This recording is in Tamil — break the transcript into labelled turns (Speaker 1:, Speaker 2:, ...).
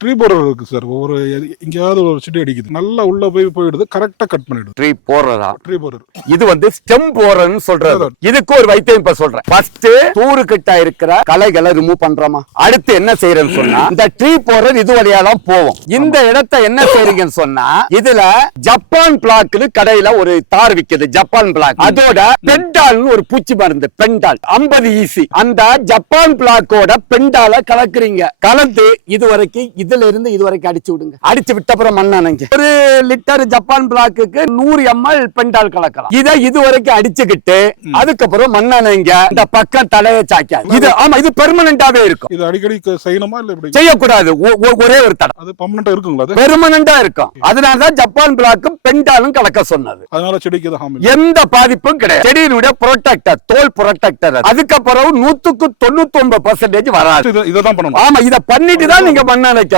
Speaker 1: ட்ரீ போரர் இருக்கு சார் ஒவ்வொரு எங்கேயாவது ஒரு செடி அடிக்குது. நல்லா உள்ள போய் போயிடுது கரெக்டா கட் பண்ணிடுது.
Speaker 2: ட்ரீ போடுறதா
Speaker 1: ட்ரீ போரர்
Speaker 2: இது வந்து ஸ்டெம் போறன்னு சொல்றது இதுக்கு ஒரு வைத்தியம் இப்ப சொல்றேன். ஃபர்ஸ்ட் தூரு கிட்ட இருக்கிற களைகளை ரிமூவ் பண்றோமா? அடுத்து என்ன செய்யறேன்னு சொன்னா இந்த ட்ரீ போறது இது வழியா தான் போவோம் இந்த இடத்தை என்ன செய்றீங்கன்னு சொன்னா இதுல ஜப்பான் பிளாக்னு கடையில ஒரு தார் விக்குது ஜப்பான் பிளாக் அதோட பெண்டால்னு ஒரு பூச்சி மருந்து பெண்டால். 50 ஈசி அந்த ஜப்பான் பிளாக்கோட பெண்டால கலக்குறீங்க. கலந்து இது வரைக்கும் இதுல இருந்து இது வரைக்கும் அடிச்சு விடுங்க. அடிச்சு விட்ட அப்புறம் மண்ணானங்க ஒரு லிட்டர் ஜப்பான் பிளாக்குக்கு நூறு எம்எல் பெண்டால் கலக்கலாம். இதை இது வரைக்கும் அடிச்சுக்கிட்டு அதுக்கப்புறம் மண்ணானங்க இந்த பக்கம் தலையை சாக்காது இது ஆமா இது பெர்மனண்டாவே இருக்கும்.
Speaker 1: இது அடிக்கடி செய்யணுமா இல்ல இப்படி?
Speaker 2: செய்யக்கூடாது. ஒரே ஒரு தடவை.
Speaker 1: அது பர்மனண்டா இருக்குங்களா அது?
Speaker 2: பெர்மனண்டா இருக்கும். அதனாலதான் ஜப்பான் பிளாக்கும் பெண்டாலும் கலக்க சொன்னது.
Speaker 1: அதனால செடிக்கு
Speaker 2: எந்த பாதிப்பும் கிடையாது. செடியினுடைய ப்ரொடெக்டர் தோல் ப்ரொடெக்டர் அதுக்கப்புறம் நூத்துக்கு தொண்ணூத்தி ஒன்பது பர்சன்டேஜ் வராது.
Speaker 1: இதை தான் பண்ணணும்.
Speaker 2: ஆமா இத பண்ணிட்டு தான் நீங்க மண்ணான